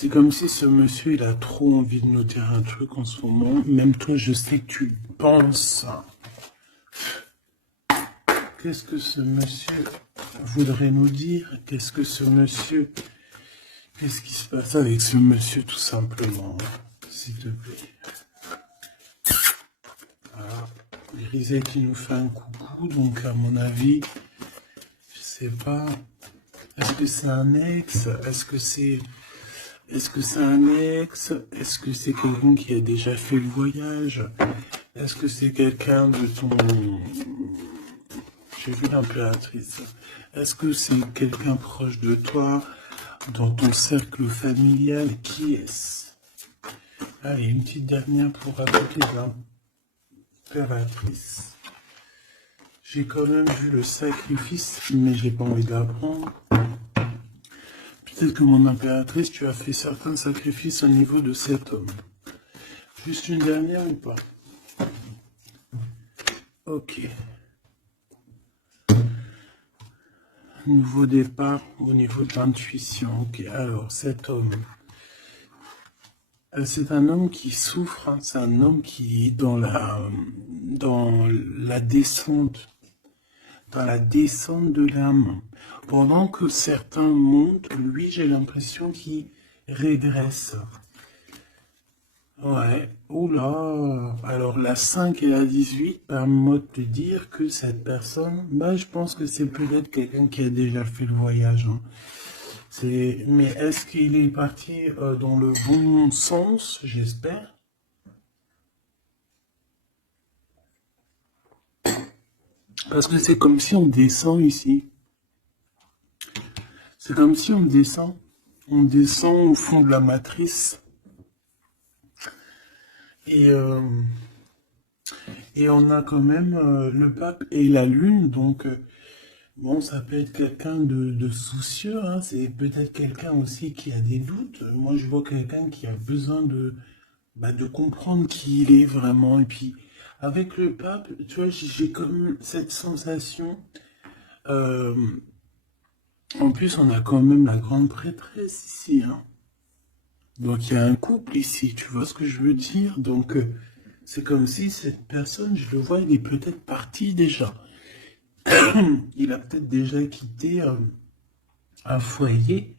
C'est comme si ce monsieur, il a trop envie de nous dire un truc en ce moment. Même toi, je sais que tu penses. Qu'est-ce que ce monsieur voudrait nous dire? Qu'est-ce que ce monsieur... Qu'est-ce qui se passe avec ce monsieur, tout simplement? S'il te plaît. Ah, Grisette qui nous fait un coucou, donc à mon avis, je sais pas. Est-ce que c'est un ex? Est-ce que c'est un ex? Est-ce que c'est quelqu'un qui a déjà fait le voyage? Est-ce que c'est quelqu'un de ton... J'ai vu l'impératrice. Est-ce que c'est quelqu'un proche de toi, dans ton cercle familial? Qui est-ce? Allez, une petite dernière pour raconter l'impératrice. J'ai quand même vu le sacrifice, mais j'ai pas envie d'apprendre. Peut-être que mon impératrice, tu as fait certains sacrifices au niveau de cet homme. Juste une dernière ou pas? Ok. Nouveau départ au niveau de l'intuition. Ok, alors cet homme. C'est un homme qui souffre, hein. C'est un homme qui est dans la descente. Dans la descente de l'âme. Pendant que certains montent, lui, j'ai l'impression qu'il régresse. Ouais, oula. Alors la 5 et la 18 permettent de te dire que cette personne, je pense que c'est peut-être quelqu'un qui a déjà fait le voyage, hein. Mais est-ce qu'il est parti dans le bon sens? J'espère. Parce que c'est comme si on descend ici. C'est comme si on descend. On descend au fond de la matrice. Et on a quand même le pape et la lune, donc bon, ça peut être quelqu'un de soucieux, hein. C'est peut-être quelqu'un aussi qui a des doutes. Moi, je vois quelqu'un qui a besoin de comprendre qui il est vraiment. Et puis, avec le pape, tu vois, j'ai comme cette sensation. euh, En plus, on a quand même la grande prêtresse ici, hein. Donc, il y a un couple ici, tu vois ce que je veux dire? Donc, c'est comme si cette personne, je le vois, il est peut-être parti déjà. Il a peut-être déjà quitté un foyer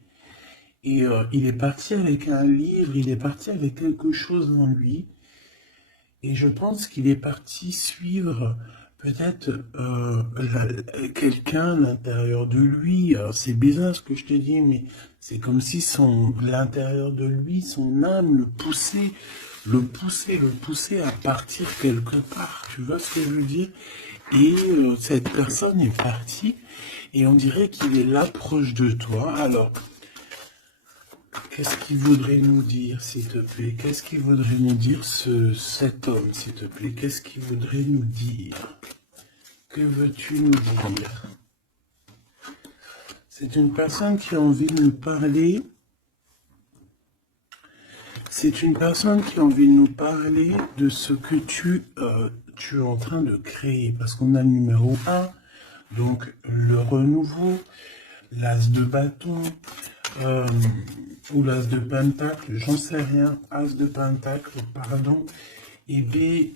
et il est parti avec un livre, il est parti avec quelque chose en lui. Et je pense qu'il est parti suivre peut-être quelqu'un à l'intérieur de lui. Alors, c'est bizarre ce que je te dis, mais c'est comme si l'intérieur de lui, son âme le poussait à partir quelque part. Tu vois ce que je veux dire? Et cette personne est partie et on dirait qu'il est là proche de toi. Alors, qu'est-ce qu'il voudrait nous dire, s'il te plaît? Qu'est-ce qu'il voudrait nous dire, cet homme, s'il te plaît? Qu'est-ce qu'il voudrait nous dire? Que veux-tu nous dire? C'est une personne qui a envie de nous parler. C'est une personne qui a envie de nous parler de ce que tu es en train de créer. Parce qu'on a le numéro 1, donc le renouveau, l'as de bâton, ou l'as de pentacle, j'en sais rien, as de pentacle, pardon, et B,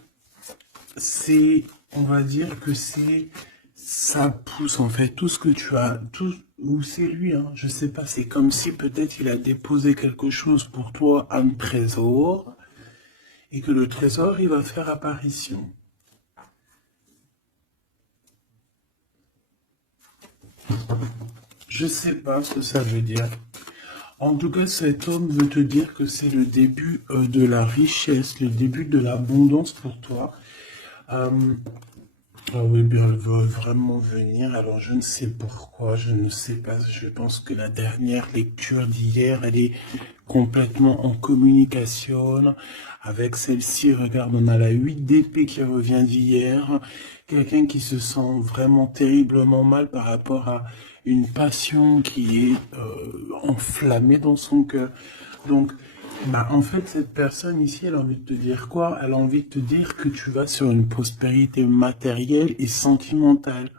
on va dire que ça pousse en fait, tout ce que tu as, ou c'est lui, hein, je sais pas, c'est comme si peut-être il a déposé quelque chose pour toi, un trésor, et que le trésor, il va faire apparition. Je sais pas ce que ça veut dire. En tout cas, cet homme veut te dire que c'est le début de la richesse, le début de l'abondance pour toi. Ah oui, bien, elle veut vraiment venir. Alors, je ne sais pourquoi, je ne sais pas. Je pense que la dernière lecture d'hier, elle est complètement en communication avec celle-ci. Regarde, on a la 8 d'épée qui revient d'hier. Quelqu'un qui se sent vraiment terriblement mal par rapport à une passion qui est enflammée dans son cœur. Donc, en fait, cette personne ici, elle a envie de te dire quoi? Elle a envie de te dire que tu vas sur une prospérité matérielle et sentimentale.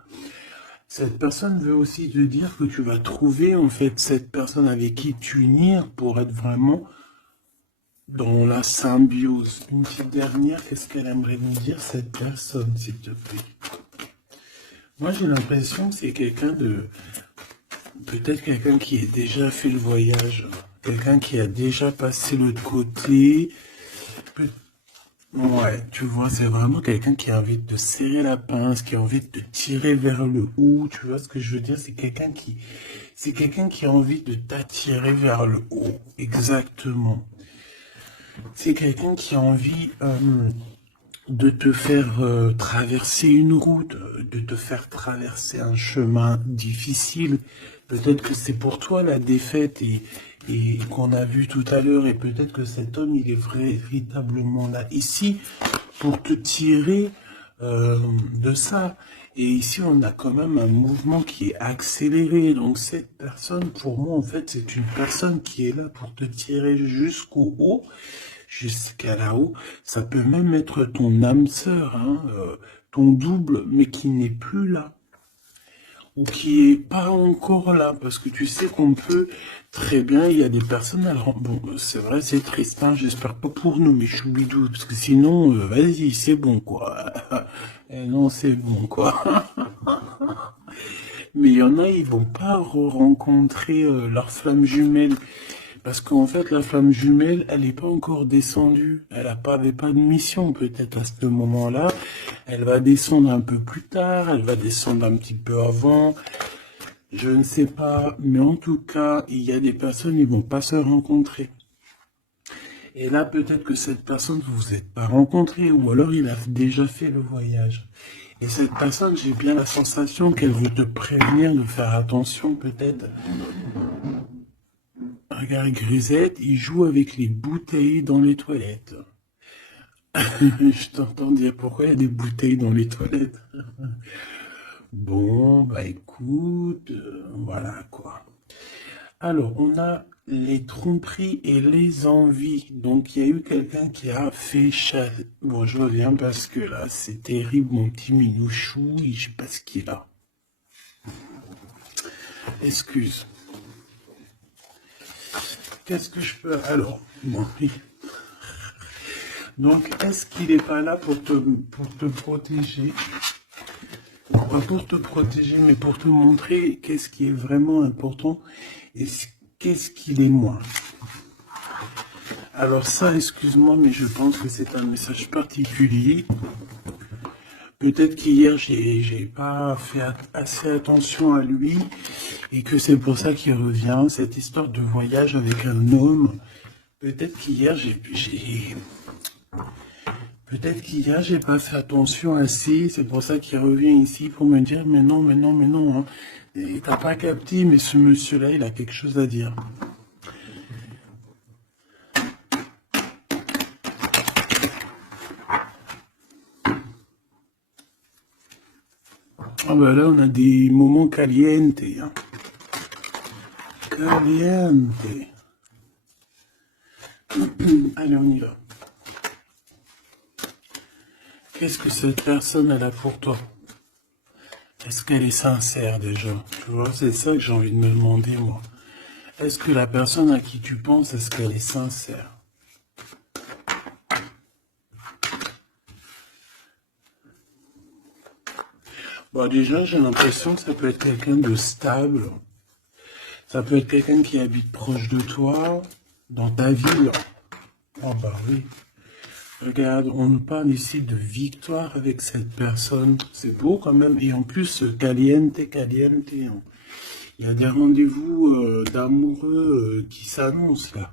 Cette personne veut aussi te dire que tu vas trouver en fait cette personne avec qui t'unir pour être vraiment dans la symbiose. Une petite dernière, qu'est-ce qu'elle aimerait nous dire cette personne, s'il te plaît? Moi j'ai l'impression que c'est quelqu'un de... Peut-être quelqu'un qui a déjà fait le voyage, quelqu'un qui a déjà passé l'autre côté. Peut- Ouais, tu vois, c'est vraiment quelqu'un qui a envie de te serrer la pince, qui a envie de te tirer vers le haut. Tu vois ce que je veux dire? C'est quelqu'un qui a envie de t'attirer vers le haut. Exactement. C'est quelqu'un qui a envie de te faire traverser une route, de te faire traverser un chemin difficile. Peut-être que c'est pour toi la défaite et qu'on a vu tout à l'heure, et peut-être que cet homme, il est véritablement là ici pour te tirer de ça. Et ici, on a quand même un mouvement qui est accéléré. Donc cette personne, pour moi, en fait, c'est une personne qui est là pour te tirer jusqu'au haut, jusqu'à là-haut. Ça peut même être ton âme sœur, hein, ton double, mais qui n'est plus là ou qui est pas encore là, parce que tu sais qu'on peut très bien, il y a des personnes, alors bon, c'est vrai, c'est triste, hein, j'espère pas pour nous, mais choubidou, parce que sinon, vas-y, c'est bon, quoi. Et non, c'est bon, quoi. Mais il y en a, ils vont pas rencontrer leur flamme jumelle. Parce qu'en fait, la flamme jumelle, elle n'est pas encore descendue. Elle avait pas de mission, peut-être, à ce moment-là. Elle va descendre un peu plus tard. Elle va descendre un petit peu avant. Je ne sais pas. Mais en tout cas, il y a des personnes, ils vont pas se rencontrer. Et là, peut-être que cette personne, vous vous êtes pas rencontré, ou alors il a déjà fait le voyage. Et cette personne, j'ai bien la sensation qu'elle veut te prévenir de faire attention, peut-être. Regarde, Grisette, il joue avec les bouteilles dans les toilettes. Je t'entends dire pourquoi il y a des bouteilles dans les toilettes. Bon, bah écoute, voilà quoi. Alors, on a les tromperies et les envies. Donc, il y a eu quelqu'un qui a fait chat. Bon, je reviens parce que là, c'est terrible, mon petit minouchou. Je sais pas ce qu'il a. Excuse. Qu'est-ce que je peux... Alors, bon, oui. Donc, est-ce qu'il n'est pas là pour te protéger? Pas pour te protéger, mais pour te montrer qu'est-ce qui est vraiment important et qu'est-ce qu'il est moins. Alors ça, excuse-moi, mais je pense que c'est un message particulier. Peut-être qu'hier, j'ai pas fait assez attention à lui et que c'est pour ça qu'il revient, cette histoire de voyage avec un homme. Peut-être qu'hier, Peut-être qu'hier, j'ai pas fait attention assez, c'est pour ça qu'il revient ici pour me dire, mais non, mais non, mais non, hein. Et t'as pas capté, mais ce monsieur-là, il a quelque chose à dire. Ah bah là, on a des moments calientes, hein. Caliente. Allez, on y va. Qu'est-ce que cette personne elle a pour toi? Est-ce qu'elle est sincère déjà? Tu vois, c'est ça que j'ai envie de me demander, moi. Est-ce que la personne à qui tu penses, est-ce qu'elle est sincère? Bon, déjà, j'ai l'impression que ça peut être quelqu'un de stable. Ça peut être quelqu'un qui habite proche de toi, dans ta ville. Oh bah oui. Regarde, on nous parle ici de victoire avec cette personne. C'est beau quand même. Et en plus, caliente, caliente. Hein. Il y a des rendez-vous d'amoureux qui s'annoncent là.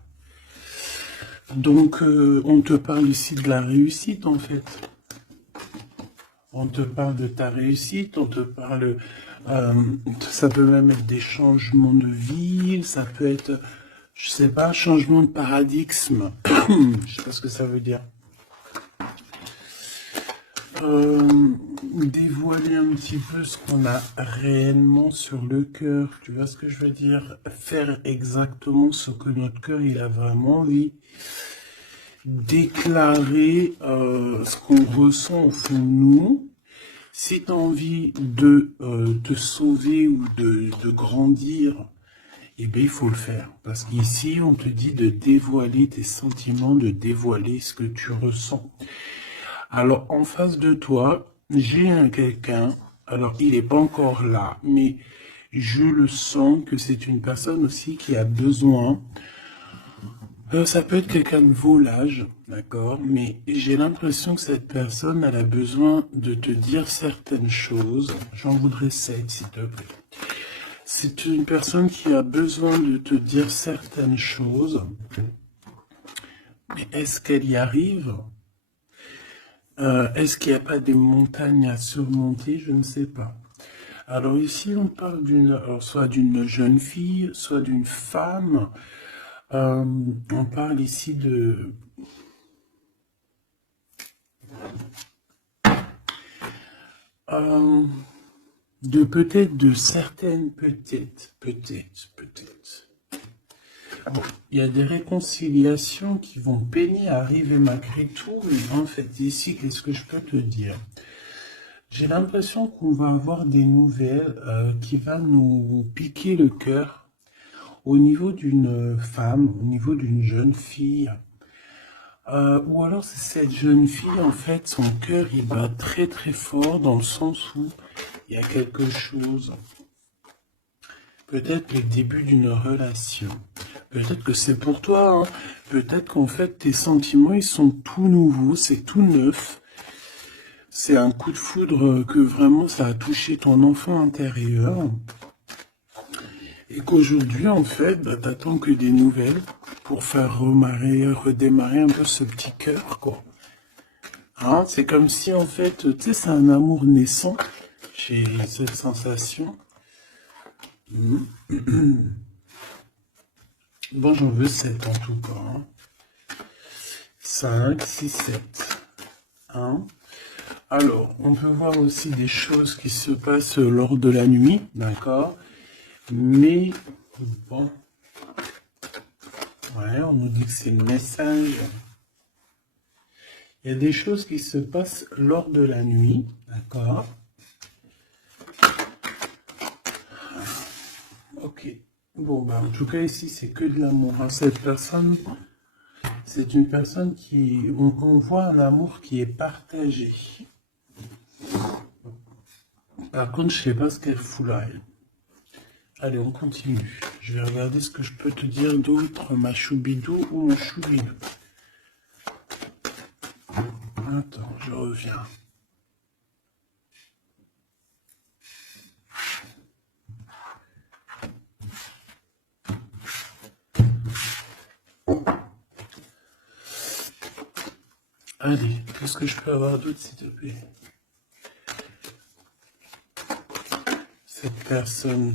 Donc, on te parle ici de la réussite en fait. On te parle de ta réussite, on te parle... ça peut même être des changements de vie, ça peut être, je sais pas, changement de paradigme. Je sais pas ce que ça veut dire. Dévoiler un petit peu ce qu'on a réellement sur le cœur, tu vois ce que je veux dire? Faire exactement ce que notre cœur il a vraiment envie. Déclarer ce qu'on ressent au fond de nous. Si tu as envie de te sauver ou de grandir, eh bien, il faut le faire. Parce qu'ici, on te dit de dévoiler tes sentiments, de dévoiler ce que tu ressens. Alors, en face de toi, j'ai un quelqu'un, alors il n'est pas encore là, mais je le sens que c'est une personne aussi qui a besoin. Ça peut être quelqu'un de volage, d'accord, mais j'ai l'impression que cette personne, elle a besoin de te dire certaines choses. J'en voudrais 7, s'il te plaît. C'est une personne qui a besoin de te dire certaines choses. Mais est-ce qu'elle y arrive? Est-ce qu'il n'y a pas des montagnes à surmonter? Je ne sais pas. Alors ici, on parle soit d'une jeune fille, soit d'une femme. On parle ici peut-être de certaines, peut-être. Bon, il y a des réconciliations qui vont peiner à arriver malgré tout, mais en fait, ici, qu'est-ce que je peux te dire? J'ai l'impression qu'on va avoir des nouvelles qui vont nous piquer le cœur au niveau d'une femme, au niveau d'une jeune fille. Ou alors c'est cette jeune fille, en fait, son cœur, il bat très très fort dans le sens où il y a quelque chose. Peut-être le début d'une relation. Peut-être que c'est pour toi. Hein. Peut-être qu'en fait, tes sentiments, ils sont tout nouveaux, c'est tout neuf. C'est un coup de foudre que vraiment ça a touché ton enfant intérieur. Et qu'aujourd'hui, en fait, bah, t'attends que des nouvelles pour faire redémarrer un peu ce petit cœur, quoi. Hein, c'est comme si, en fait, tu sais, c'est un amour naissant. J'ai cette sensation. Bon, j'en veux 7 en tout cas. Hein. 5, 6, 7. Hein. Alors, on peut voir aussi des choses qui se passent lors de la nuit, d'accord? Mais, bon. Ouais, on nous dit que c'est le message. Il y a des choses qui se passent lors de la nuit, d'accord? Ok. Bon, bah, en tout cas, ici, c'est que de l'amour. Hein. Cette personne, c'est une personne qui... On voit un amour qui est partagé. Par contre, je sais pas ce qu'elle fout là, elle. Allez, on continue. Je vais regarder ce que je peux te dire d'autre, ma choubidou ou mon choubidou. Attends, je reviens. Allez, qu'est-ce que je peux avoir d'autre, s'il te plaît? Cette personne.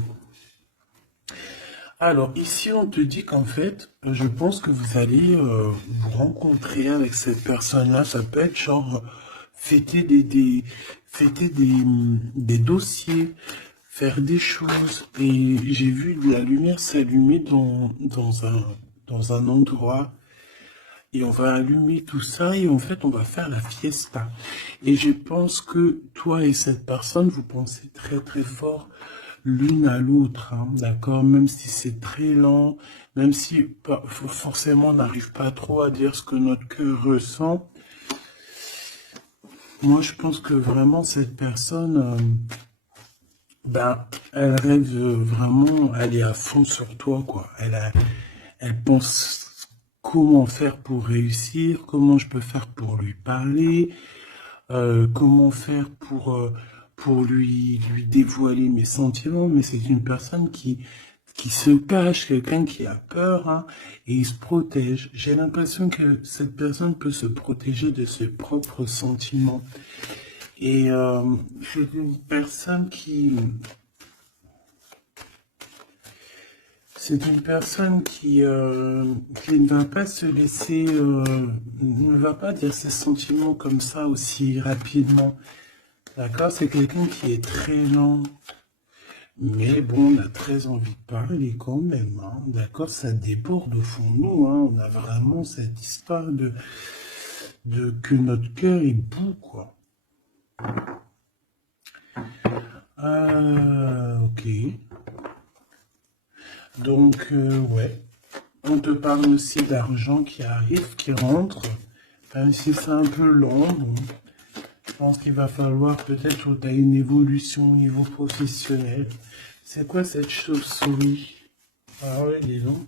Alors, ici, on te dit qu'en fait, je pense que vous allez vous rencontrer avec cette personne-là. Ça peut être genre fêter fêter des dossiers, faire des choses. Et j'ai vu de la lumière s'allumer dans un endroit. Et on va allumer tout ça et en fait, on va faire la fiesta. Et je pense que toi et cette personne, vous pensez très très fort l'une à l'autre, hein, d'accord? Même si c'est très lent, même si forcément on n'arrive pas trop à dire ce que notre cœur ressent. Moi, je pense que vraiment cette personne, ben, elle rêve vraiment, elle est à fond sur toi, quoi. Elle pense comment faire pour réussir, comment je peux faire pour lui parler, comment faire pour lui dévoiler mes sentiments, mais c'est une personne qui se cache, quelqu'un qui a peur, hein, et il se protège. J'ai l'impression que cette personne peut se protéger de ses propres sentiments. Et c'est une personne qui ne va pas se laisser, ne va pas dire ses sentiments comme ça aussi rapidement. D'accord? C'est quelqu'un qui est très lent. Mais bon, on a très envie de parler quand même. Hein. D'accord? Ça déborde au fond de nous. Hein. On a vraiment cette histoire de que notre cœur est bout, quoi. Ok. Donc, ouais. On te parle aussi d'argent qui arrive, qui rentre. Même si c'est un peu long, bon, je pense qu'il va falloir peut-être que tu as une évolution au niveau professionnel. C'est quoi cette chauve-souris? Ah ouais, dis donc.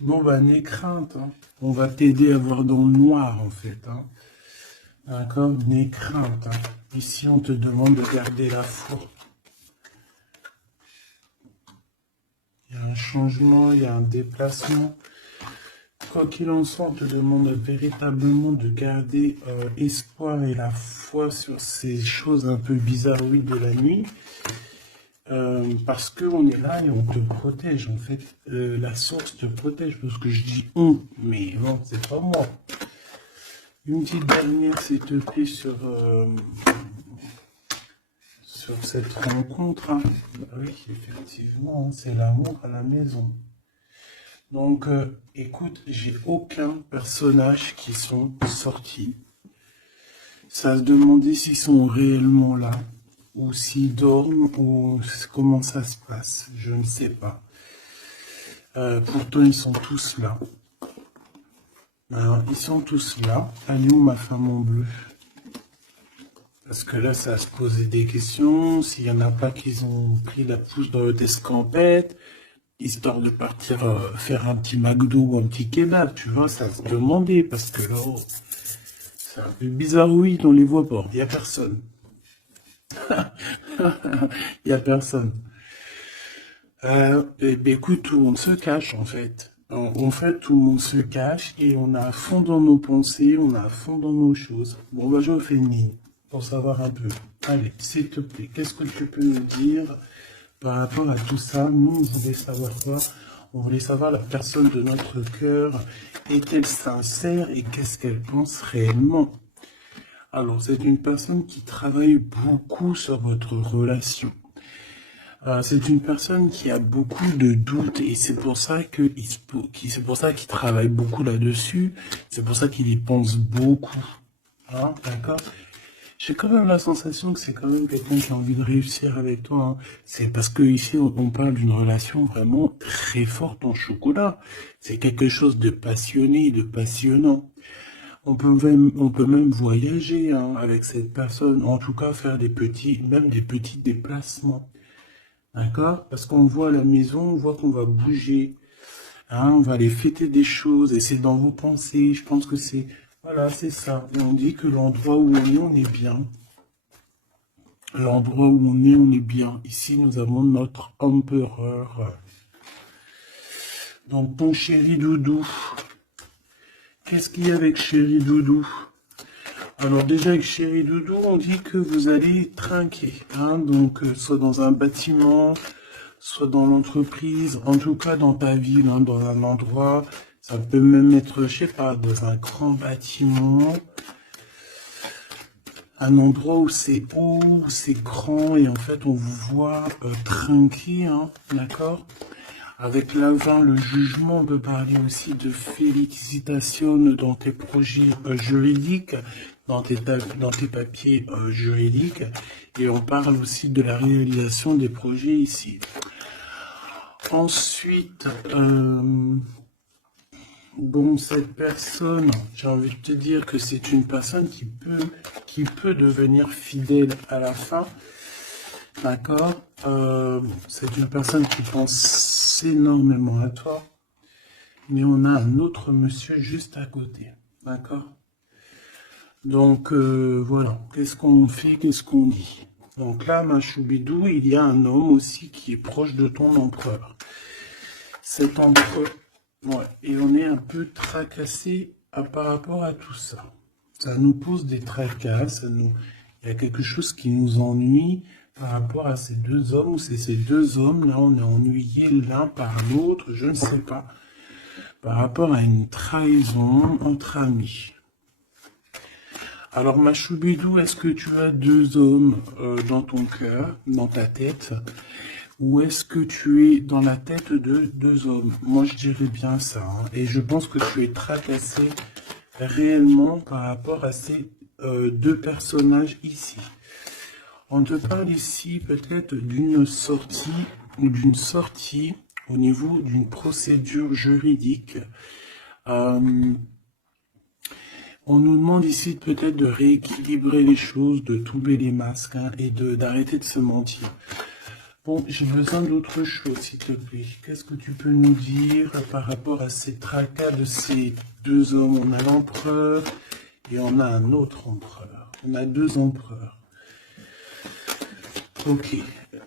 Bon, bah, n'aie crainte, hein. On va t'aider à voir dans le noir, en fait, hein. D'accord? N'aie crainte, hein. Ici, on te demande de garder la foi. Il y a un changement, il y a un déplacement. Quoi qu'il en soit, on te demande véritablement de garder espoir et la foi sur ces choses un peu bizarroïdes de la nuit. Parce qu'on est là et on te protège. En fait, la source te protège. Parce que je dis on, mais non, c'est pas moi. Une petite dernière, s'il te plaît, sur cette rencontre. Hein. Bah oui, effectivement, hein, c'est l'amour à la maison. Donc, écoute, j'ai aucun personnage qui sont sortis. Ça se demandait s'ils sont réellement là, ou s'ils dorment, ou comment ça se passe. Je ne sais pas. Pourtant, ils sont tous là. Alors, ils sont tous là. Elle est où ma femme en bleu? Parce que là, ça va se poser des questions. S'il n'y en a pas qui ont pris la pousse dans le escampette, histoire de partir faire un petit McDo ou un petit kebab, tu vois, ça se demandait. Parce que là, oh, c'est un peu bizarre, oui, on les voit pas. Il n'y a personne. Il n'y a personne. Eh bien, écoute, tout le monde se cache, en fait. En fait, tout le monde se cache et on est à fond dans nos pensées, on est à fond dans nos choses. Bon, bah, je fais une ligne pour savoir un peu. Allez, s'il te plaît, qu'est-ce que tu peux nous dire par rapport à tout ça? Nous, on voulait savoir quoi? On voulait savoir la personne de notre cœur. Est-elle sincère et qu'est-ce qu'elle pense réellement? Alors, c'est une personne qui travaille beaucoup sur votre relation. C'est une personne qui a beaucoup de doutes et c'est pour ça c'est pour ça qu'il travaille beaucoup là-dessus. C'est pour ça qu'il y pense beaucoup. Hein, d'accord? J'ai quand même la sensation que c'est quand même quelqu'un qui a envie de réussir avec toi. Hein. C'est parce que ici on parle d'une relation vraiment très forte en chocolat. C'est quelque chose de passionné, de passionnant. On peut même voyager hein, avec cette personne. En tout cas, faire même des petits déplacements. D'accord? Parce qu'on voit à la maison, on voit qu'on va bouger. Hein, on va aller fêter des choses et c'est dans vos pensées. Je pense que c'est... Voilà, c'est ça. Et on dit que l'endroit où on est bien. L'endroit où on est bien. Ici, nous avons notre empereur. Donc, ton chéri doudou. Qu'est-ce qu'il y a avec chéri doudou? Alors déjà avec chéri doudou, on dit que vous allez trinquer. Hein, donc, soit dans un bâtiment, soit dans l'entreprise, en tout cas dans ta ville, hein, dans un endroit. Ça peut même être, je sais pas, dans un grand bâtiment. Un endroit où c'est haut, où c'est grand, et en fait on vous voit trinquer, hein, d'accord? Avec l'avant, le jugement, on peut parler aussi de félicitations dans tes projets juridiques, dans tes papiers juridiques, et on parle aussi de la réalisation des projets ici. Ensuite, bon, cette personne, j'ai envie de te dire que c'est une personne qui peut devenir fidèle à la fin. D'accord? C'est une personne qui pense énormément à toi. Mais on a un autre monsieur juste à côté. D'accord? Donc, voilà. Qu'est-ce qu'on fait? Qu'est-ce qu'on dit? Donc là, ma choubidou, il y a un homme aussi qui est proche de ton empereur. Cet empereur... Ouais, et on est un peu tracassé par rapport à tout ça. Ça nous pose des tracas, il y a quelque chose qui nous ennuie par rapport à ces deux hommes, ou c'est ces deux hommes, là on est ennuyés l'un par l'autre, je ne sais pas, par rapport à une trahison entre amis. Alors ma choubidou, est-ce que tu as deux hommes dans ton cœur, dans ta tête? Ou est-ce que tu es dans la tête de deux hommes? Moi, je dirais bien ça. Hein. Et je pense que tu es tracassé réellement par rapport à ces deux personnages ici. On te parle ici peut-être d'une sortie ou d'une sortie au niveau d'une procédure juridique. On nous demande ici peut-être de rééquilibrer les choses, de tomber les masques hein, et d'arrêter de se mentir. Bon, j'ai besoin d'autre chose, s'il te plaît. Qu'est-ce que tu peux nous dire par rapport à ces tracas de ces deux hommes? On a l'empereur et on a un autre empereur. On a deux empereurs. Ok.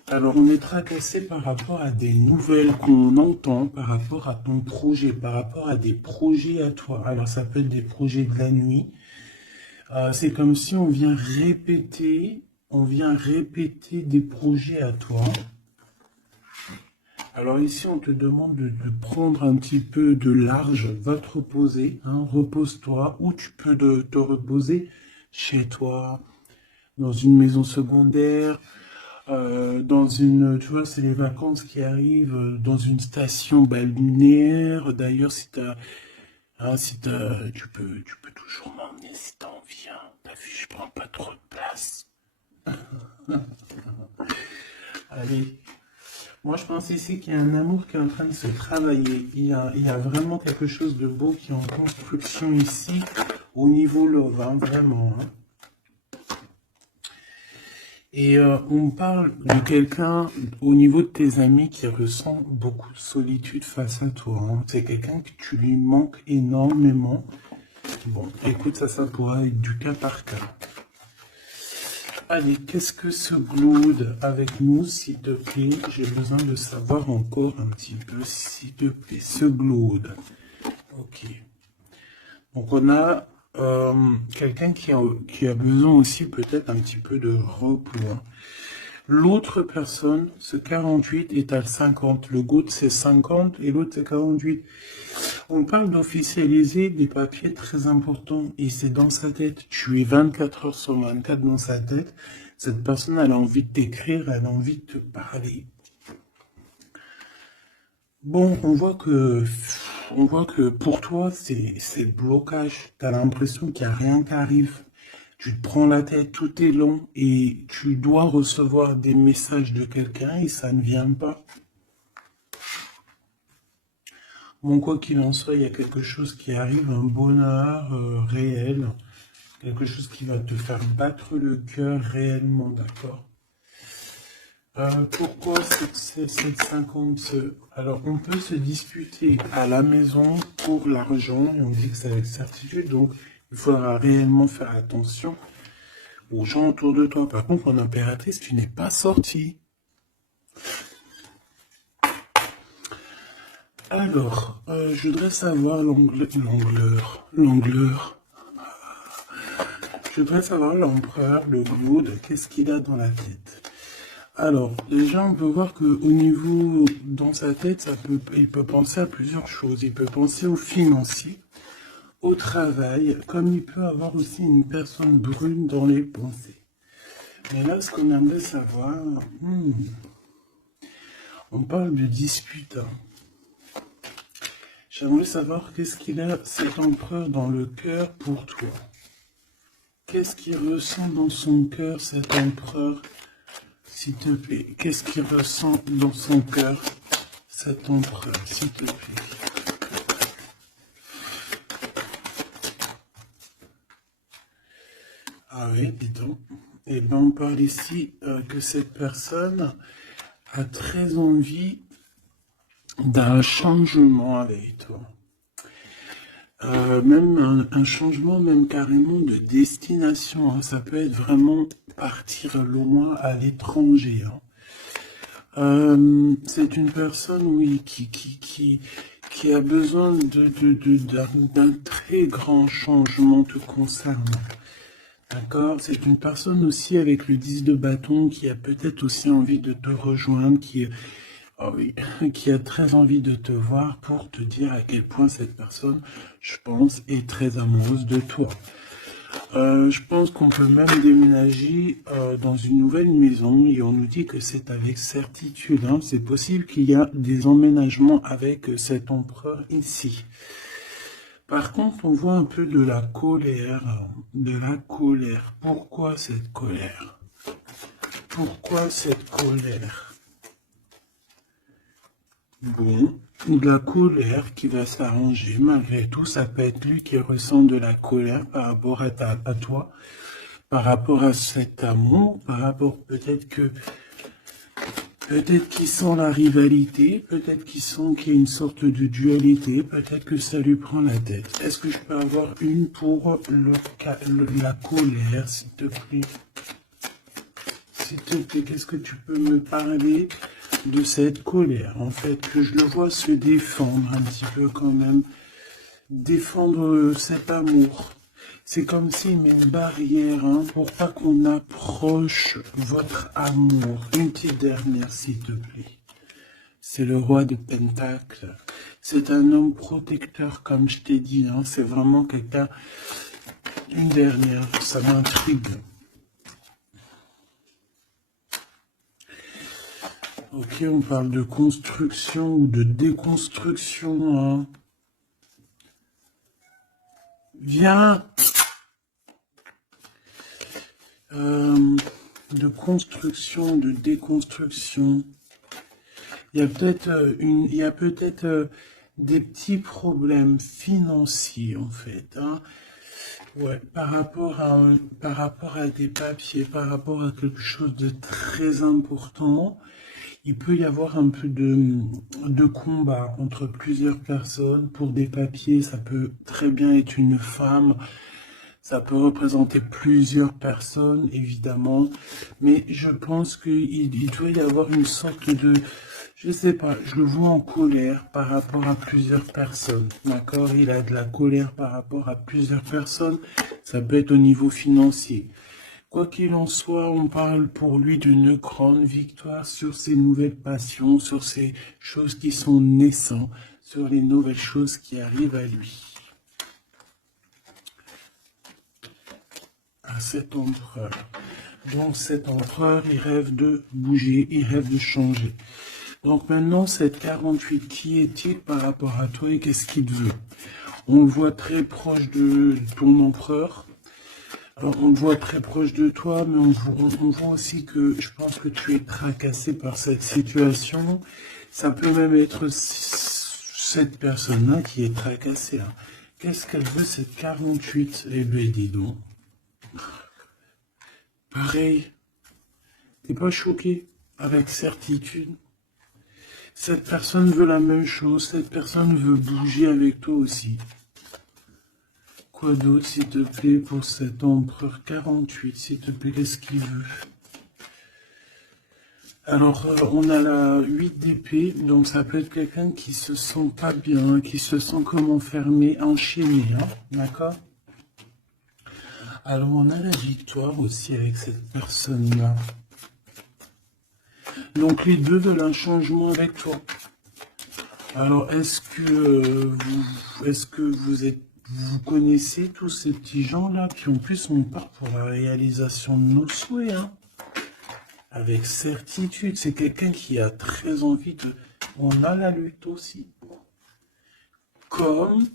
Alors, on est tracassé par rapport à des nouvelles qu'on entend, par rapport à ton projet, par rapport à des projets à toi. Alors, ça peut être des projets de la nuit. C'est comme si on vient répéter des projets à toi. Alors ici, on te demande de prendre un petit peu de large, va te reposer, hein, repose-toi, ou tu peux te reposer chez toi, dans une maison secondaire, dans une, tu vois, c'est les vacances qui arrivent, dans une station balnéaire. D'ailleurs, tu peux toujours m'emmener si t'as envie, hein. T'as vu, je prends pas trop de place. Allez. Moi, je pense ici qu'il y a un amour qui est en train de se travailler. Il y a vraiment quelque chose de beau qui est en construction ici, au niveau love, hein, vraiment. Hein. Et on parle de quelqu'un au niveau de tes amis qui ressent beaucoup de solitude face à toi. Hein. C'est quelqu'un que tu lui manques énormément. Bon, écoute, ça pourra être du cas par cas. Allez, qu'est-ce que ce Glaude avec nous, s'il te plaît? J'ai besoin de savoir encore un petit peu, s'il te plaît. Ce Glaude. Ok. Donc, on a quelqu'un qui a besoin aussi peut-être un petit peu de repos. L'autre personne, ce 48 est à 50. Le Glaude, c'est 50 et l'autre, c'est 48. On parle d'officialiser des papiers très importants et c'est dans sa tête. Tu es 24 heures sur 24 dans sa tête. Cette personne, elle a envie de t'écrire, elle a envie de te parler. Bon, on voit que pour toi, c'est le blocage. Tu as l'impression qu'il n'y a rien qui arrive. Tu te prends la tête, tout est long et tu dois recevoir des messages de quelqu'un et ça ne vient pas. Bon, quoi qu'il en soit, il y a quelque chose qui arrive, un bonheur réel, quelque chose qui va te faire battre le cœur réellement, d'accord? Pourquoi c'est 50? Alors, on peut se disputer à la maison pour l'argent, et on dit que c'est avec certitude, donc il faudra réellement faire attention aux gens autour de toi. Par contre, en impératrice, tu n'es pas sorti. Alors, je voudrais savoir l'angleur. Je voudrais savoir l'empereur, le Glaude, qu'est-ce qu'il a dans la tête. Alors, déjà, on peut voir que au niveau, dans sa tête, il peut penser à plusieurs choses. Il peut penser au financier, au travail, comme il peut avoir aussi une personne brune dans les pensées. Mais là, ce qu'on aimerait savoir, on parle de dispute. J'aimerais savoir qu'est-ce qu'il a, cet empereur, dans le cœur pour toi. Qu'est-ce qu'il ressent dans son cœur, cet empereur, s'il te plaît? Qu'est-ce qu'il ressent dans son cœur, cet empereur, s'il te plaît? Ah oui, dis donc. Et bien, on parle ici que cette personne a très envie d'un changement avec toi. Même un changement, même carrément de destination. Hein. Ça peut être vraiment partir au moins à l'étranger. Hein. C'est une personne, oui, qui a besoin d'un très grand changement te concernant. D'accord? C'est une personne aussi avec le 10 de bâton qui a peut-être aussi envie de te rejoindre, oh oui, qui a très envie de te voir pour te dire à quel point cette personne, je pense, est très amoureuse de toi. Je pense qu'on peut même déménager dans une nouvelle maison et on nous dit que c'est avec certitude. Hein. C'est possible qu'il y a des emménagements avec cet empereur ici. Par contre, on voit un peu de la colère. De la colère. Pourquoi cette colère? Pourquoi cette colère? Bon, de la colère qui va s'arranger malgré tout. Ça peut être lui qui ressent de la colère par rapport à toi, par rapport à cet amour, par rapport peut-être qu'ils sent la rivalité, peut-être qu'ils sent qu'il y a une sorte de dualité, peut-être que ça lui prend la tête. Est-ce que je peux avoir une pour la colère, s'il te plaît? S'il te plaît, qu'est-ce que tu peux me parler de cette colère? En fait, que je le vois se défendre un petit peu quand même, défendre cet amour. C'est comme s'il met une barrière hein, pour pas qu'on approche votre amour. Une petite dernière, s'il te plaît. C'est le roi de Pentacles. C'est un homme protecteur, comme je t'ai dit. Hein. C'est vraiment quelqu'un... Une dernière, ça m'intrigue. Ok, on parle de construction ou de déconstruction. Hein. Viens. De construction, de déconstruction. Il y a peut-être des petits problèmes financiers en fait. Hein. Ouais, par rapport à des papiers, par rapport à quelque chose de très important. Il peut y avoir un peu de combat entre plusieurs personnes pour des papiers. Ça peut très bien être une femme. Ça peut représenter plusieurs personnes, évidemment. Mais je pense qu'il doit y avoir une sorte de... Je sais pas, je le vois en colère par rapport à plusieurs personnes. D'accord? Il a de la colère par rapport à plusieurs personnes. Ça peut être au niveau financier. Quoi qu'il en soit, on parle pour lui d'une grande victoire sur ses nouvelles passions, sur ces choses qui sont naissantes, sur les nouvelles choses qui arrivent à lui. À cet empereur. Donc cet empereur, il rêve de bouger, il rêve de changer. Donc maintenant, cette 48, qui est-il par rapport à toi et qu'est-ce qu'il veut? On le voit très proche de ton empereur. Alors, on le voit très proche de toi, mais on voit aussi que je pense que tu es tracassé par cette situation. Ça peut même être cette personne-là qui est tracassée. Hein. Qu'est-ce qu'elle veut, cette 48? Eh bien, dis donc. Pareil. T'es pas choqué? Avec certitude. Cette personne veut la même chose. Cette personne veut bouger avec toi aussi. Quoi d'autre, s'il te plaît, pour cet empereur 48, s'il te plaît, qu'est-ce qu'il veut? Alors, on a la 8 d'épée, donc ça peut être quelqu'un qui se sent pas bien, qui se sent comme enfermé, enchaîné, hein, d'accord? Alors, on a la victoire aussi avec cette personne-là. Donc, les deux veulent un changement avec toi. Alors, est-ce que vous connaissez tous ces petits gens-là qui en plus on part pour la réalisation de nos souhaits, hein? Avec certitude, c'est quelqu'un qui a très envie de... On a la lutte aussi. Comme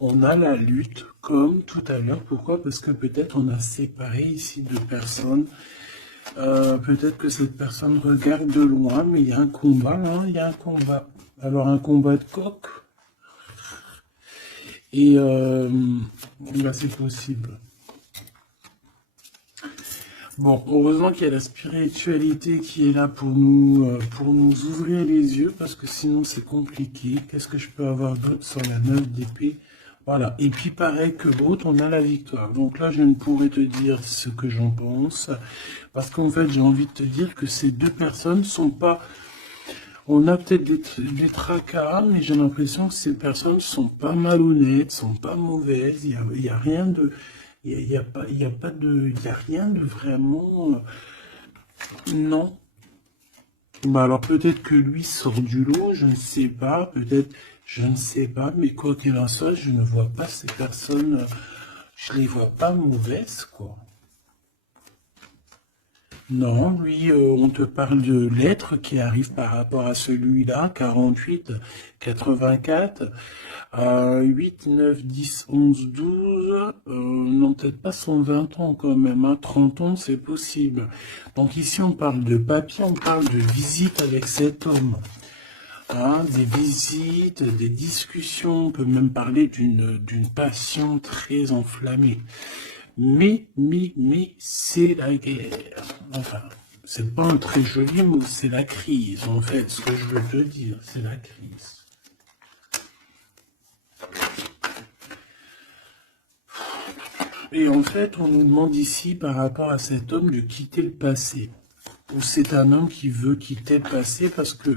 on a la lutte, comme tout à l'heure. Pourquoi? Parce que peut-être on a séparé ici deux personnes. Peut-être que cette personne regarde de loin, mais il y a un combat, hein, il y a un combat. Alors un combat de coq. Et bah, c'est possible. Bon, heureusement qu'il y a la spiritualité qui est là pour nous ouvrir les yeux, parce que sinon c'est compliqué. Qu'est-ce que je peux avoir d'autre sur la 9 d'épée? Voilà, et puis pareil que l'autre, on a la victoire. Donc là, je ne pourrais te dire ce que j'en pense, parce qu'en fait, j'ai envie de te dire que ces deux personnes sont pas... On a peut-être des tracas, mais j'ai l'impression que ces personnes sont pas malhonnêtes, sont pas mauvaises, il y a rien de... Il y a rien de vraiment... non. Bah alors peut-être que lui sort du lot, je ne sais pas, peut-être, je ne sais pas, mais quoi qu'il en soit, je ne vois pas ces personnes, je les vois pas mauvaises, quoi. Non, lui, on te parle de lettres qui arrivent par rapport à celui-là, 48, 84, 8, 9, 10, 11, 12, non, peut-être pas 120 ans quand même, hein, 30 ans, c'est possible. Donc ici, on parle de papier, on parle de visite avec cet homme. Hein, des visites, des discussions, on peut même parler d'une passion très enflammée. Mais, c'est la guerre. Enfin, c'est pas un très joli mot, c'est la crise, en fait, ce que je veux te dire, c'est la crise. Et en fait, on nous demande ici, par rapport à cet homme, de quitter le passé. Ou c'est un homme qui veut quitter le passé parce que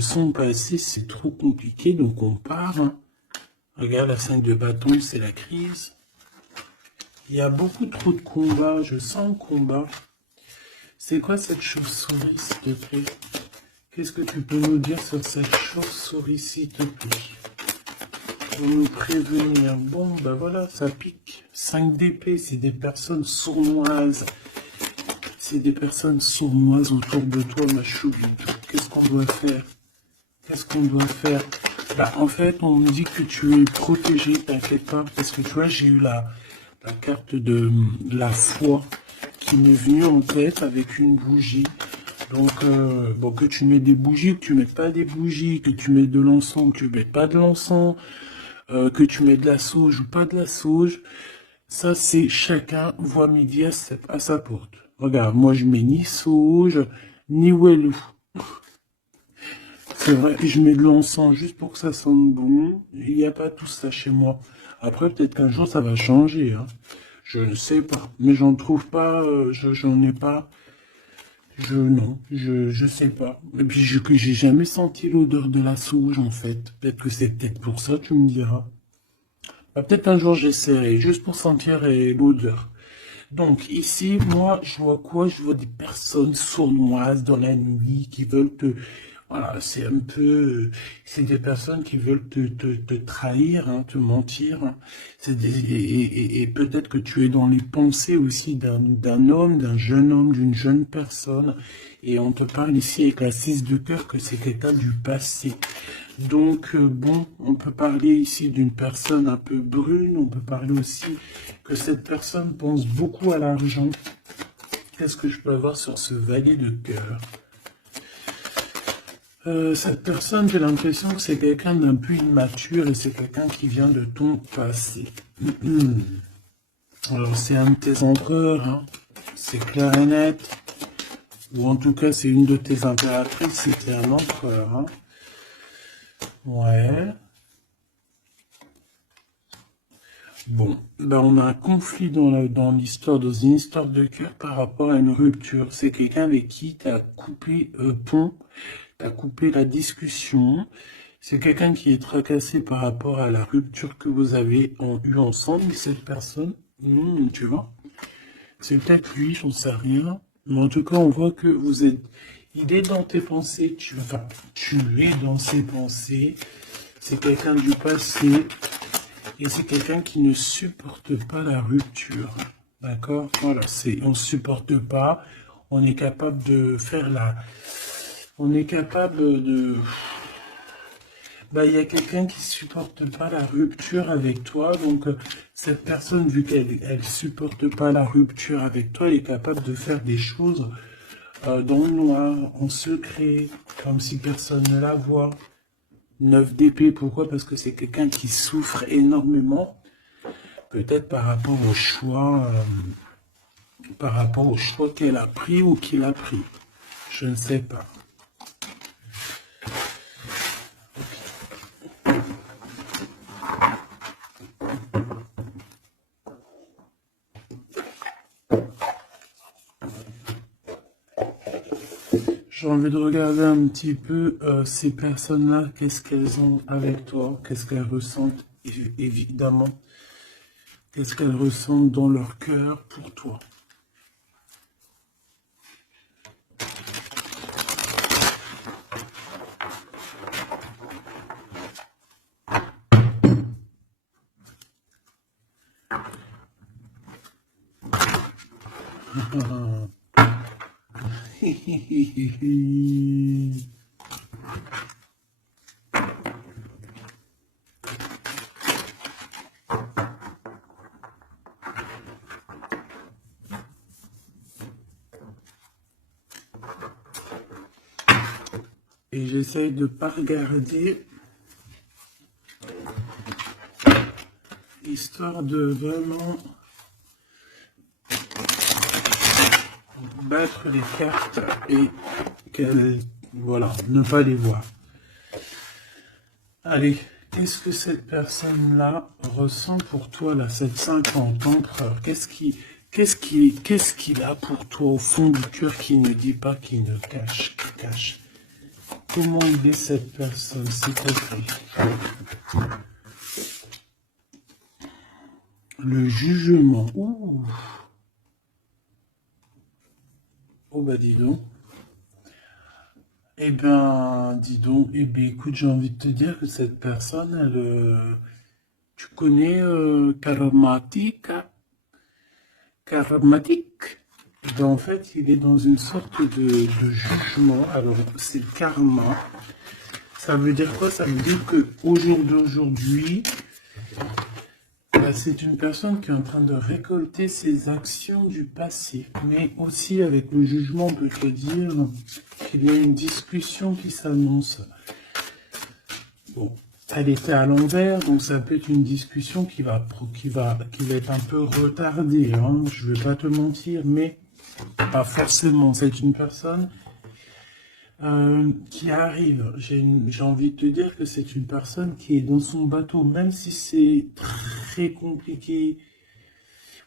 son passé, c'est trop compliqué, donc on part. Hein. Regarde, la 5 de bâton, c'est la crise. Il y a beaucoup trop de combats, je sens le combat. C'est quoi cette chauve-souris, s'il te plaît? Qu'est-ce que tu peux nous dire sur cette chauve-souris, s'il te plaît? Pour nous prévenir. Bon, ben voilà, ça pique. 5 d'épée, c'est des personnes sournoises. C'est des personnes sournoises autour de toi, ma choubine. Qu'est-ce qu'on doit faire? Qu'est-ce qu'on doit faire? Bah, en fait, on me dit que tu es protégé, t'inquiète pas, parce que tu vois, j'ai eu la carte de la foi qui m'est venue en tête avec une bougie. Donc, bon, que tu mets des bougies, que tu mets pas des bougies, que tu mets de l'encens, que tu mets pas de l'encens, que tu mets de la sauge ou pas de la sauge, ça c'est chacun voit midi à sa porte. Regarde, moi je mets ni sauge, ni wellou. C'est vrai, je mets de l'encens juste pour que ça sente bon. Il n'y a pas tout ça chez moi. Après, peut-être qu'un jour ça va changer. Hein. Je ne sais pas. Mais j'en trouve pas, j'en ai pas. Non, je sais pas. Et puis, j'ai jamais senti l'odeur de la sauge, en fait. Peut-être que c'est peut-être pour ça, tu me diras. Bah, peut-être un jour j'essaierai, juste pour sentir l'odeur. Donc, ici, moi, je vois quoi? Je vois des personnes sournoises dans la nuit qui veulent te... Voilà, c'est un peu... C'est des personnes qui veulent te trahir, hein, te mentir. Hein. Et peut-être que tu es dans les pensées aussi d'un homme, d'un jeune homme, d'une jeune personne. Et on te parle ici avec la 6 de cœur que c'est quelqu'un du passé. Donc, bon, on peut parler ici d'une personne un peu brune, on peut parler aussi que cette personne pense beaucoup à l'argent. Qu'est-ce que je peux avoir sur ce valet de cœur? Cette personne, j'ai l'impression que c'est quelqu'un d'un peu immature et c'est quelqu'un qui vient de ton passé. Alors, c'est un de tes empereurs, hein. C'est clair et net. Ou en tout cas, c'est une de tes impératrices, c'était un empereur, hein. Ouais. Bon, ben on a un conflit dans l'histoire, dans une histoire de cœur par rapport à une rupture. C'est quelqu'un avec qui tu as coupé pont, tu as coupé la discussion. C'est quelqu'un qui est tracassé par rapport à la rupture que vous avez eu ensemble, cette personne. Tu vois, c'est peut-être lui, j'en sais rien. Mais en tout cas, on voit que vous êtes... Il est dans tes pensées, tu es dans ses pensées. C'est quelqu'un du passé. Et c'est quelqu'un qui ne supporte pas la rupture. D'accord? Voilà, on ne supporte pas. On est capable de faire On est capable de... Bah, il y a quelqu'un qui supporte pas la rupture avec toi. Donc, cette personne, vu qu'elle supporte pas la rupture avec toi, elle est capable de faire des choses dans le noir, en secret, comme si personne ne la voit. 9 d'épée, pourquoi? Parce que c'est quelqu'un qui souffre énormément. Peut-être par rapport au choix qu'elle a pris ou qu'il a pris. Je ne sais pas. J'ai envie de regarder un petit peu ces personnes-là, qu'est-ce qu'elles ont avec toi, qu'est-ce qu'elles ressentent, évidemment, qu'est-ce qu'elles ressentent dans leur cœur pour toi. Et j'essaye de pas regarder, histoire de vraiment battre les cartes et qu'elles, voilà, ne pas les voir. Allez, qu'est-ce que cette personne-là ressent pour toi, là, cette 50 empereur? Qu'est-ce qu'il a pour toi au fond du cœur qui ne dit pas, qui ne cache, qui cache? Comment il est cette personne, s'il te plaît? Le jugement. Ouh. Oh bah dis donc. Eh ben, dis donc, eh ben, écoute, j'ai envie de te dire que cette personne, tu connais Karmatik, hein? Karmatik. Ben, en fait, il est dans une sorte de jugement. Alors, c'est le karma. Ça veut dire quoi? Ça veut dire que au jour d'aujourd'hui, c'est une personne qui est en train de récolter ses actions du passé. Mais aussi, avec le jugement, on peut te dire qu'il y a une discussion qui s'annonce. Bon, elle était à l'envers, donc ça peut être une discussion qui va être un peu retardée, hein, je vais pas te mentir, mais pas forcément. C'est une personne qui arrive. J'ai envie de te dire que c'est une personne qui est dans son bateau, même si c'est très compliqué.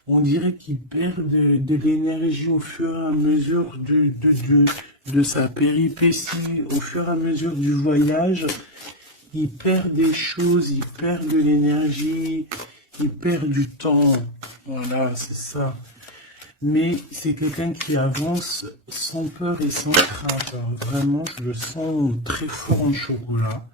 On dirait qu'il perd de l'énergie au fur et à mesure de sa péripétie, au fur et à mesure du voyage. Il perd des choses, il perd de l'énergie, il perd du temps. Voilà, c'est ça. Mais c'est quelqu'un qui avance sans peur et sans crainte. Alors, vraiment, je le sens très fort en chocolat.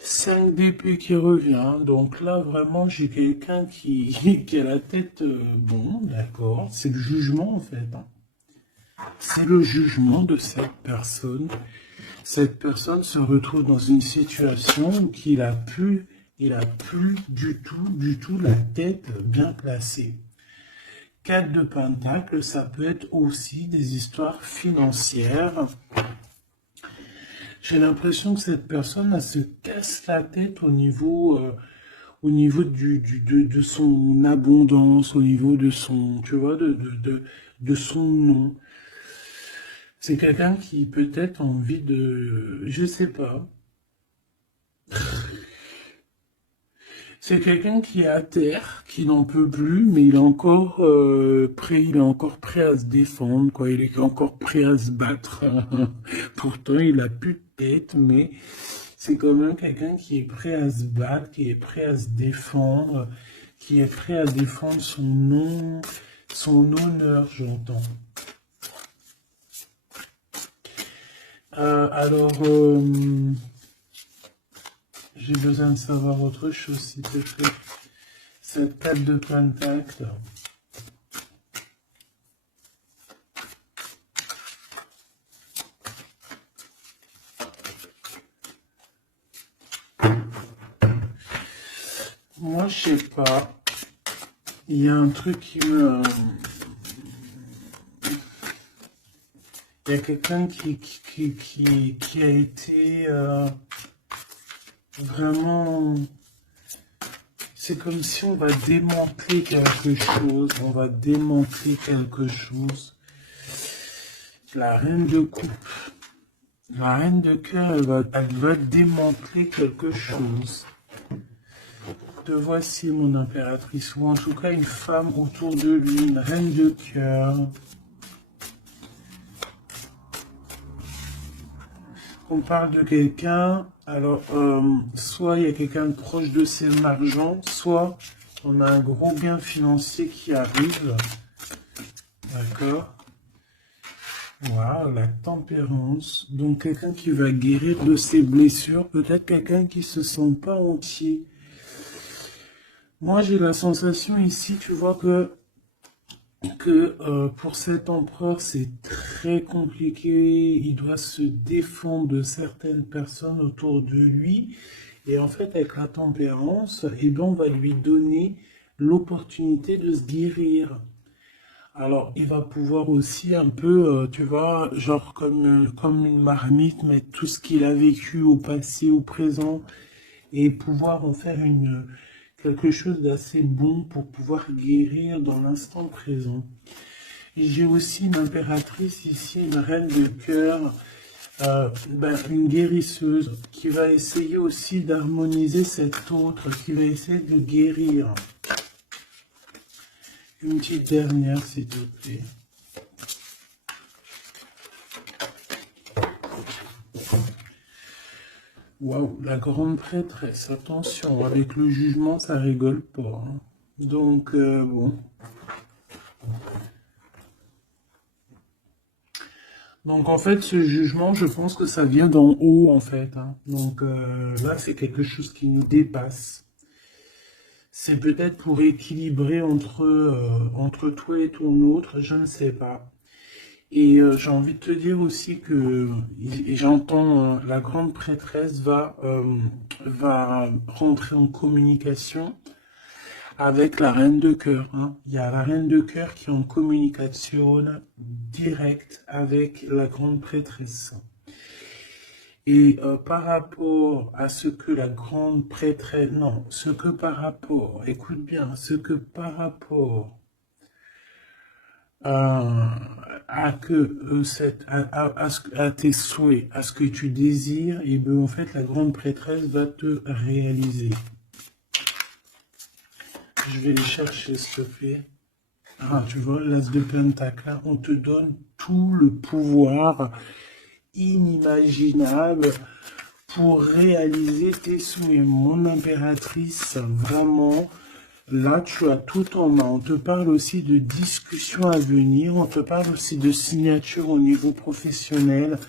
5 d'épée qui revient. Donc là, vraiment, j'ai quelqu'un qui a la tête... bon, d'accord. C'est le jugement, en fait. Hein. C'est le jugement de cette personne. Cette personne se retrouve dans une situation où il a plus du tout la tête bien placée. 4 de Pentacle, ça peut être aussi des histoires financières. J'ai l'impression que cette personne, elle se casse la tête au niveau de son abondance, au niveau de son, tu vois, de son nom. C'est quelqu'un qui peut-être a envie de, je sais pas. C'est quelqu'un qui est à terre, qui n'en peut plus, mais il est encore prêt à se défendre, quoi. Il est encore prêt à se battre. Pourtant, il a plus de tête, mais c'est quand même quelqu'un qui est prêt à se battre, qui est prêt à se défendre, qui est prêt à défendre son nom, son honneur, j'entends. Alors, j'ai besoin de savoir autre chose, s'il te plaît. Cette 4 de Pentacle. Moi, je sais pas. Il y a un truc qui me... Il y a quelqu'un qui a été vraiment... C'est comme si on va démanteler quelque chose. On va démanteler quelque chose. La reine de coupe. La reine de cœur, elle va démanteler quelque chose. Te voici, mon impératrice. Ou en tout cas, une femme autour de lui. Une reine de cœur. On parle de quelqu'un, alors soit il y a quelqu'un de proche de ses argent, soit on a un gros gain financier qui arrive. D'accord. Voilà, la tempérance. Donc quelqu'un qui va guérir de ses blessures, peut-être quelqu'un qui se sent pas entier. Moi j'ai la sensation ici, tu vois que que pour cet empereur, c'est très compliqué. Il doit se défendre de certaines personnes autour de lui. Et en fait, avec la tempérance, eh ben, on va lui donner l'opportunité de se guérir. Alors, il va pouvoir aussi un peu, tu vois, genre comme une marmite, mettre tout ce qu'il a vécu au passé, au présent, et pouvoir en faire quelque chose d'assez bon pour pouvoir guérir dans l'instant présent. J'ai aussi une impératrice ici, une reine de cœur, une guérisseuse qui va essayer aussi d'harmoniser cet autre, qui va essayer de guérir. Une petite dernière, s'il te plaît. Waouh, la grande prêtresse, attention, avec le jugement, ça rigole pas, hein. Donc, bon. Donc, en fait, ce jugement, je pense que ça vient d'en haut, en fait, hein. Donc, là, c'est quelque chose qui nous dépasse. C'est peut-être pour équilibrer entre toi et ton autre, je ne sais pas. Et j'ai envie de te dire aussi que et j'entends la grande prêtresse va rentrer en communication avec la reine de cœur, hein. Il y a la reine de cœur qui est en communication directe avec la grande prêtresse. Et par rapport à ce que la grande prêtresse, non, ce que par rapport, écoute bien, ce que par rapport à que à tes souhaits, à ce que tu désires, et bien en fait la grande prêtresse va te réaliser. Je vais les chercher, s'il te plaît. Ah, tu vois, l'as de pentacle, on te donne tout le pouvoir inimaginable pour réaliser tes souhaits. Mon impératrice, vraiment, là, tu as tout en main. On te parle aussi de discussions à venir. On te parle aussi de signatures au niveau professionnel.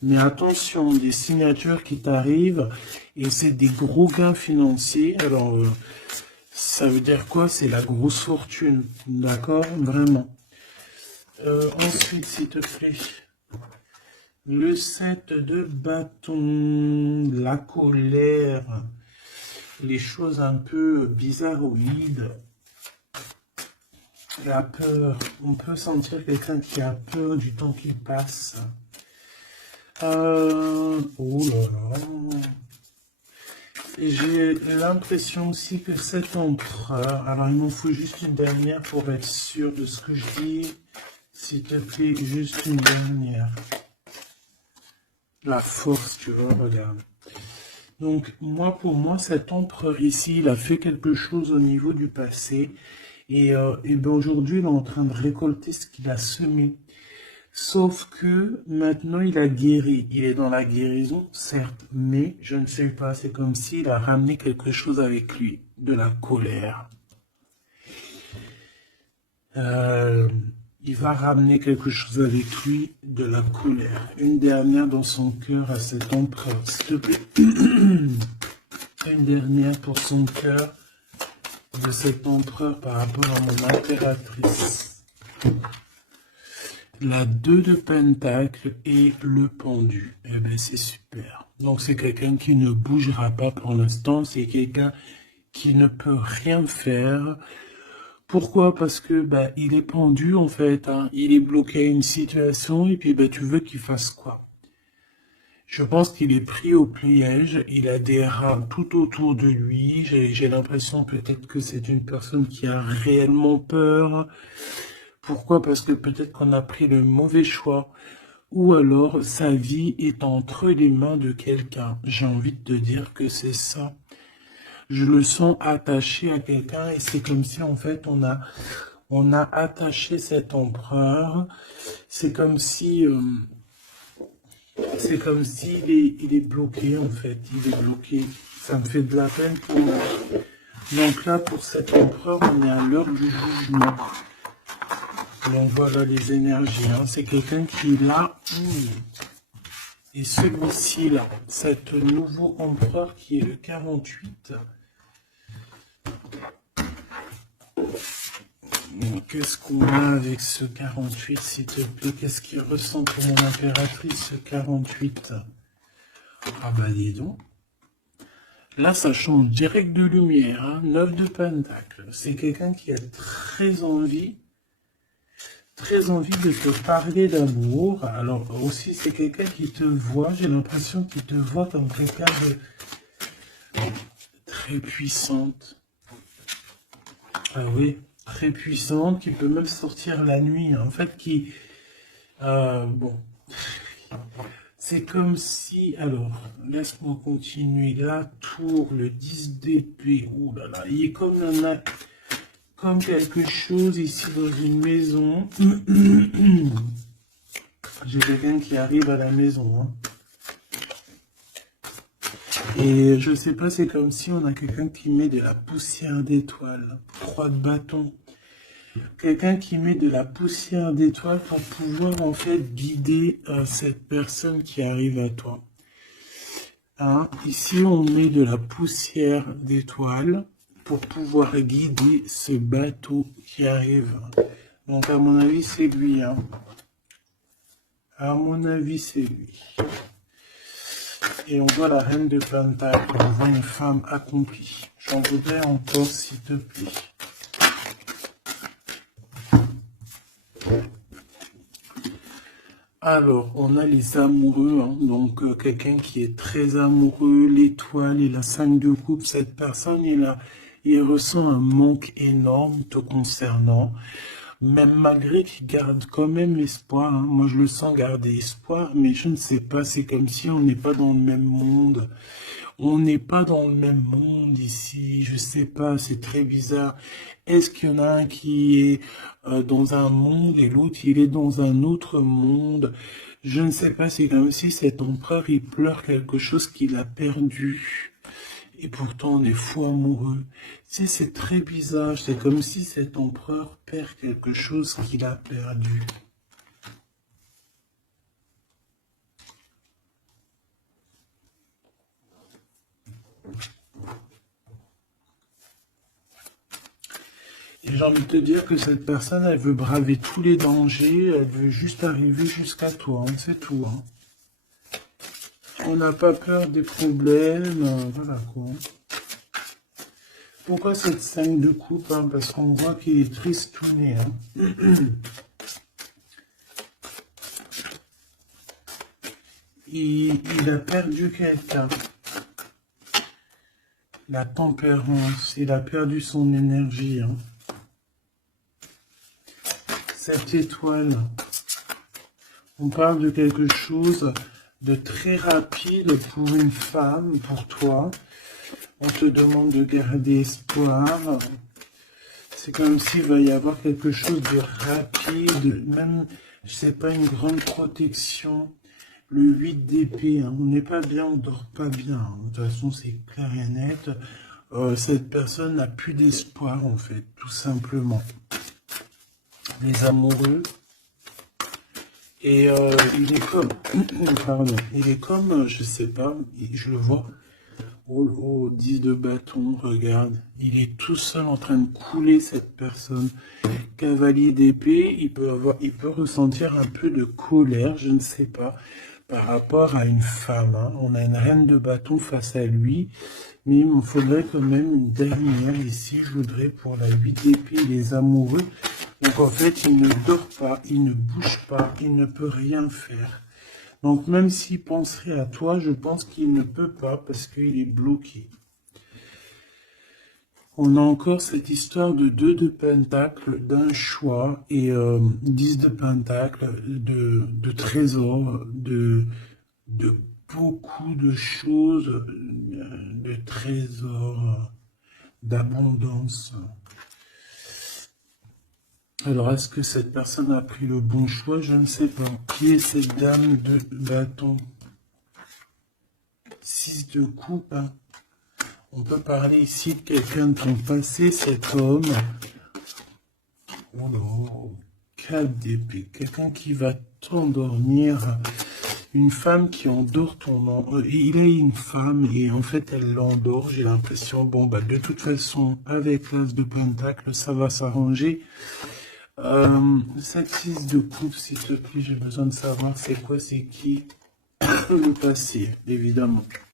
Mais attention, des signatures qui t'arrivent et c'est des gros gains financiers. Alors, ça veut dire quoi? C'est la grosse fortune. D'accord? Vraiment. Ensuite, s'il te plaît. Le 7 de bâton, la colère, les choses un peu bizarroïdes, la peur. On peut sentir quelqu'un qui a peur du temps qui passe. Oh là là. J'ai l'impression aussi que cet empereur, alors il m'en faut juste une dernière pour être sûr de ce que je dis. S'il te plaît, juste une dernière. La force, tu vois, regarde. Donc, pour moi, cet empereur ici, il a fait quelque chose au niveau du passé. Et ben aujourd'hui, il est en train de récolter ce qu'il a semé. Sauf que maintenant, il a guéri. Il est dans la guérison, certes, mais je ne sais pas, c'est comme s'il a ramené quelque chose avec lui, de la colère. Il va ramener quelque chose avec lui, de la colère. Une dernière dans son cœur à cet empereur, s'il te plaît. Une dernière pour son cœur de cet empereur par rapport à mon impératrice. La 2 de pentacle et le pendu. Eh bien, c'est super. Donc, c'est quelqu'un qui ne bougera pas pour l'instant. C'est quelqu'un qui ne peut rien faire. Pourquoi? Parce que il est pendu, en fait, hein. Il est bloqué à une situation et puis tu veux qu'il fasse quoi? Je pense qu'il est pris au piège. Il a des rats tout autour de lui. J'ai l'impression peut-être que c'est une personne qui a réellement peur. Pourquoi? Parce que peut-être qu'on a pris le mauvais choix. Ou alors sa vie est entre les mains de quelqu'un. J'ai envie de te dire que c'est ça. Je le sens attaché à quelqu'un et c'est comme si en fait on a attaché cet empereur. C'est comme si il est bloqué en fait. Il est bloqué. Ça me fait de la peine pour moi. Donc là pour cet empereur on est à l'heure du jugement. Donc voilà les énergies, hein. C'est quelqu'un qui est là. Et celui-ci là, cet nouveau empereur qui est le 48. Qu'est-ce qu'on a avec ce 48, s'il te plaît? Qu'est-ce qu'il ressent pour mon impératrice, ce 48? Ah bah dis donc. Là, ça change direct de lumière, hein. 9 de Pentacle. C'est quelqu'un qui a très envie de te parler d'amour. Alors aussi, c'est quelqu'un qui te voit, j'ai l'impression qu'il te voit comme quelqu'un de très puissante. Ah oui, très puissante, qui peut même sortir la nuit, en fait, qui... bon, c'est comme si... Alors, laisse-moi continuer. La tour, le 10 d'épée, ouh là là, il est comme quelque chose ici dans une maison. J'ai quelqu'un qui arrive à la maison, hein. Et je sais pas, c'est comme si on a quelqu'un qui met de la poussière d'étoiles. 3 de bâton. Quelqu'un qui met de la poussière d'étoiles pour pouvoir en fait guider cette personne qui arrive à toi. Hein? Ici, on met de la poussière d'étoiles pour pouvoir guider ce bateau qui arrive. Donc à mon avis, c'est lui. Hein? À mon avis, c'est lui. Et on voit la reine de Pentacle, on voit une femme accomplie. J'en voudrais encore, s'il te plaît. Alors, on a les amoureux, hein. Donc quelqu'un qui est très amoureux, l'étoile et la 5 de coupe. Cette personne, il ressent un manque énorme te concernant. Même malgré qu'il garde quand même espoir, hein. Moi je le sens garder espoir, mais je ne sais pas, c'est comme si on n'est pas dans le même monde. On n'est pas dans le même monde ici, je sais pas, c'est très bizarre. Est-ce qu'il y en a un qui est dans un monde et l'autre il est dans un autre monde? Je ne sais pas, c'est comme si cet empereur il pleure quelque chose qu'il a perdu. Et pourtant, on est fou amoureux. Tu sais, c'est très bizarre. C'est comme si cet empereur perd quelque chose qu'il a perdu. Et j'ai envie de te dire que cette personne, elle veut braver tous les dangers. Elle veut juste arriver jusqu'à toi. Hein, c'est tout. Hein. On n'a pas peur des problèmes. Voilà quoi. Pourquoi cette 5 de coupe, hein? Parce qu'on voit qu'il est tristouné. Hein. Il a perdu quelqu'un. La tempérance, il a perdu son énergie. Hein. Cette étoile, on parle de quelque chose de très rapide pour une femme, pour toi. On te demande de garder espoir. C'est comme s'il va y avoir quelque chose de rapide, même, je sais pas, une grande protection. Le 8 d'épée, hein. On n'est pas bien, on dort pas bien. Hein. De toute façon, c'est clair et net. Cette personne n'a plus d'espoir, en fait, tout simplement. Les amoureux. Et il est comme, pardon, il est comme, je sais pas, je le vois. Oh, 10 de bâton, regarde. Il est tout seul en train de couler cette personne. Cavalier d'épée, il peut ressentir un peu de colère, je ne sais pas, par rapport à une femme. Hein. On a une reine de bâton face à lui, mais il me faudrait quand même une dernière ici. Je voudrais pour la 8 d'épée, les amoureux. Donc en fait, il ne dort pas, il ne bouge pas, il ne peut rien faire. Donc même s'il penserait à toi, je pense qu'il ne peut pas parce qu'il est bloqué. On a encore cette histoire de 2 de pentacle, d'un choix, et 10 de pentacle, de trésors, de beaucoup de choses, de trésors, d'abondance. Alors, est-ce que cette personne a pris le bon choix? Je ne sais pas. Qui est cette dame de bâton? 6 de coupe. Hein. On peut parler ici de quelqu'un de ton passé, cet homme. Oh là, 4 d'épée. Quelqu'un qui va t'endormir. une femme qui endort il a une femme et en fait elle l'endort. J'ai l'impression, bon bah de toute façon avec l'as de pentacle ça va s'arranger. Cette 6 de coupe, s'il te plaît, j'ai besoin de savoir c'est quoi, c'est qui le passé, évidemment.